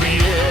be it.